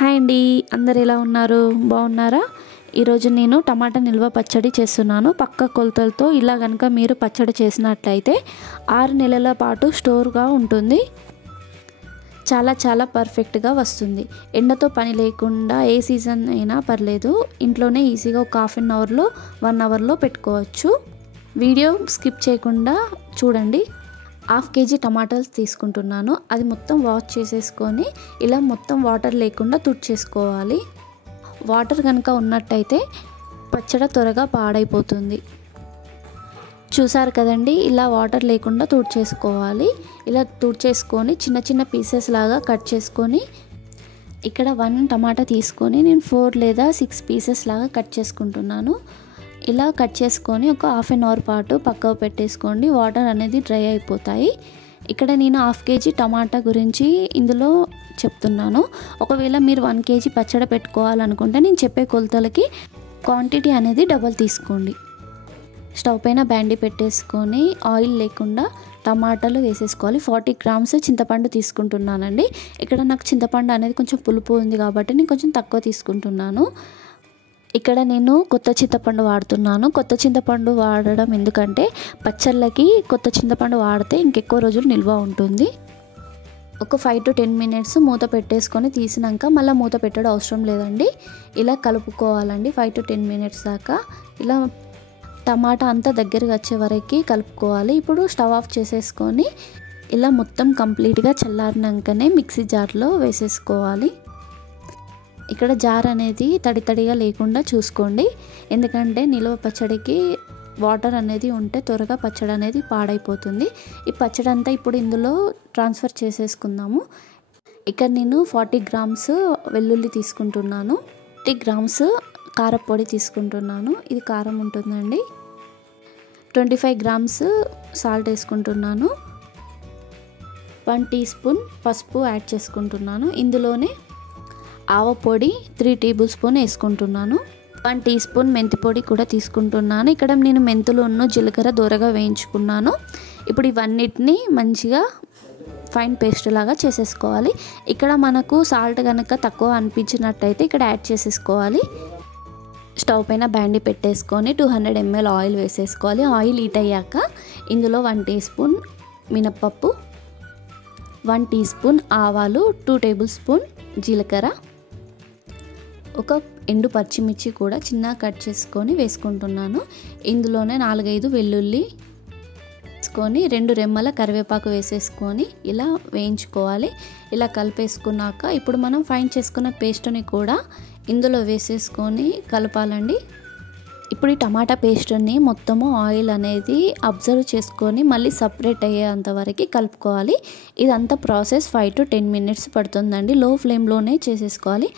Hi అండి, అందరు ఎలా ఉన్నారు? బాగున్నారా? ఈరోజు నేను టమాటా నిల్వ పచ్చడి చేస్తున్నాను. పక్క కొలతలతో ఇలా కనుక మీరు పచ్చడి చేసినట్లయితే 6 నెలల పాటు స్టోర్గా ఉంటుంది. చాలా పర్ఫెక్ట్గా వస్తుంది. ఎండతో పని లేకుండా ఏ సీజన్ అయినా పర్లేదు, ఇంట్లోనే ఈజీగా ఒక హాఫ్ అన్ అవర్లో 1 అవర్లో పెట్టుకోవచ్చు. వీడియో స్కిప్ చేయకుండా చూడండి. 1/2 kg టమాటాలు తీసుకుంటున్నాను. అది మొత్తం వాష్ చేసేసుకొని ఇలా మొత్తం వాటర్ లేకుండా తుడిచేసుకోవాలి. వాటర్ కనుక ఉన్నట్టయితే పచ్చడి త్వరగా పాడైపోతుంది. చూసారు కదండి, ఇలా వాటర్ లేకుండా తుడిచేసుకోవాలి. ఇలా తుడిచేసుకొని చిన్న పీసెస్ లాగా కట్ చేసుకొని ఇక్కడ 1 టమాటా తీసుకొని నేను 4 లేదా 6 పీసెస్ లాగా కట్ చేసుకుంటున్నాను. ఇలా కట్ చేసుకొని ఒక హాఫ్ అన్ అవర్ పాటు పక్కకు పెట్టేసుకోండి. వాటర్ అనేది డ్రై అయిపోతాయి. ఇక్కడ నేను 1/2 kg టమాటా గురించి ఇందులో చెప్తున్నాను. ఒకవేళ మీరు 1 kg పచ్చడి పెట్టుకోవాలనుకుంటే నేను చెప్పే కొలతలకి క్వాంటిటీ అనేది డబల్ తీసుకోండి. స్టవ్ పైన బ్యాండీ పెట్టేసుకొని ఆయిల్ లేకుండా టమాటాలు వేసేసుకోవాలి. 40 grams చింతపండు తీసుకుంటున్నానండి. ఇక్కడ నాకు చింతపండు అనేది కొంచెం పులుపు ఉంది కాబట్టి నేను కొంచెం తక్కువ తీసుకుంటున్నాను. ఇక్కడ నేను కొత్త చింతపండు వాడుతున్నాను. కొత్త చింతపండు వాడడం ఎందుకంటే పచ్చళ్ళకి కొత్త చింతపండు వాడితే ఇంకెక్కువ రోజులు నిల్వ ఉంటుంది. ఒక 5 to 10 minutes మూత పెట్టేసుకొని తీసినాక మళ్ళీ మూత పెట్టడం అవసరం లేదండి. ఇలా కలుపుకోవాలండి 5 to 10 minutes దాకా. ఇలా టమాటా అంతా దగ్గరికి వచ్చే వరకు కలుపుకోవాలి. ఇప్పుడు స్టవ్ ఆఫ్ చేసేసుకొని ఇలా మొత్తం కంప్లీట్గా చల్లారినాకనే మిక్సీ జార్లో వేసేసుకోవాలి. ఇక్కడ జార్ అనేది తడిగా లేకుండా చూసుకోండి. ఎందుకంటే నిల్వ పచ్చడికి వాటర్ అనేది ఉంటే త్వరగా పచ్చడి అనేది పాడైపోతుంది. ఈ పచ్చడి అంతా ఇప్పుడు ఇందులో ట్రాన్స్ఫర్ చేసేసుకుందాము. ఇక్కడ నేను 40 grams వెల్లుల్లి తీసుకుంటున్నాను. 50 grams కారపొడి తీసుకుంటున్నాను. ఇది కారం ఉంటుందండి. 25 grams సాల్ట్ వేసుకుంటున్నాను. 1 teaspoon పసుపు యాడ్ చేసుకుంటున్నాను. ఇందులోనే ఆవపొడి 3 tablespoons వేసుకుంటున్నాను. 1 teaspoon మెంతి పొడి కూడా తీసుకుంటున్నాను. ఇక్కడ నేను మెంతులు జీలకర్ర దూరగా వేయించుకున్నాను. ఇప్పుడు ఇవన్నిటిని మంచిగా ఫైన్ పేస్ట్ లాగా చేసేసుకోవాలి. ఇక్కడ మనకు సాల్ట్ కనుక తక్కువ అనిపించినట్టయితే ఇక్కడ యాడ్ చేసేసుకోవాలి. స్టవ్ పైన బ్యాండీ పెట్టేసుకొని 200 ml ఆయిల్ వేసేసుకోవాలి. ఆయిల్ హీట్ అయ్యాక ఇందులో 1 teaspoon మినప్పప్పు, 1 teaspoon ఆవాలు, 2 tablespoons జీలకర్ర, ఒక ఎండు పచ్చిమిర్చి కూడా చిన్నగా కట్ చేసుకొని వేసుకుంటున్నాను. ఇందులోనే 4-5 వెల్లుల్లి వేసుకొని 2 రెమ్మల కరివేపాకు వేసేసుకొని ఇలా వేయించుకోవాలి. ఇలా కలిపేసుకున్నాక ఇప్పుడు మనం ఫైన్ చేసుకున్న పేస్ట్ని కూడా ఇందులో వేసేసుకొని కలపాలండి. ఇప్పుడు ఈ టమాటా పేస్ట్ని మొత్తము ఆయిల్ అనేది అబ్జర్వ్ చేసుకొని మళ్ళీ సపరేట్ అయ్యేంత వరకు కలుపుకోవాలి. ఇదంతా ప్రాసెస్ 5 to 10 minutes పడుతుందండి. లో ఫ్లేమ్లోనే చేసేసుకోవాలి.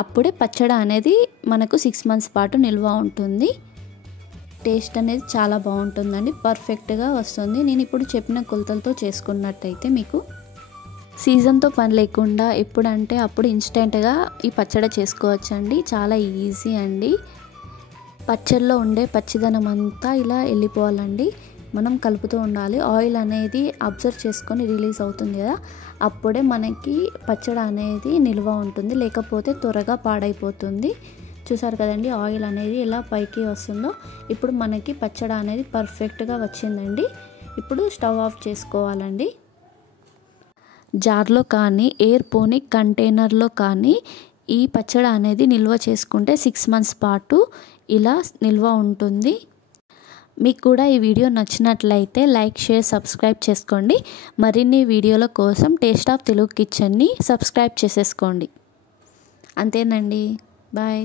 అప్పుడే పచ్చడి అనేది మనకు 6 months పాటు నిల్వ ఉంటుంది. టేస్ట్ అనేది చాలా బాగుంటుందండి. పర్ఫెక్ట్గా వస్తుంది. నేను ఇప్పుడు చెప్పిన కొలతలతో చేసుకున్నట్టయితే మీకు సీజన్తో పని లేకుండా ఎప్పుడంటే అప్పుడు ఇన్స్టెంట్గా ఈ పచ్చడి చేసుకోవచ్చండి. చాలా ఈజీ అండి. పచ్చడిలో ఉండే పచ్చిదనం అంతా ఇలా వెళ్ళిపోవాలండి. మనం కలుపుతూ ఉండాలి. ఆయిల్ అనేది అబ్జర్వ్ చేసుకొని రిలీజ్ అవుతుంది కదా, అప్పుడే మనకి పచ్చడి అనేది నిల్వ ఉంటుంది. లేకపోతే త్వరగా పాడైపోతుంది. చూసారు కదండి, ఆయిల్ అనేది ఎలా పైకి వస్తుందో. ఇప్పుడు మనకి పచ్చడి అనేది పర్ఫెక్ట్గా వచ్చిందండి. ఇప్పుడు స్టవ్ ఆఫ్ చేసుకోవాలండి. జార్లో కానీ ఎయిర్ పోనీ కంటైనర్లో కానీ ఈ పచ్చడి అనేది నిల్వ చేసుకుంటే 6 months పాటు ఇలా నిల్వ ఉంటుంది. మీకు కూడా ఈ వీడియో నచ్చినట్లయితే లైక్, షేర్, సబ్స్క్రైబ్ చేసుకోండి. మరిన్ని వీడియోల కోసం టేస్ట్ ఆఫ్ తెలుగు కిచెన్ని సబ్స్క్రైబ్ చేసేసుకోండి. అంతేనండి. బాయ్.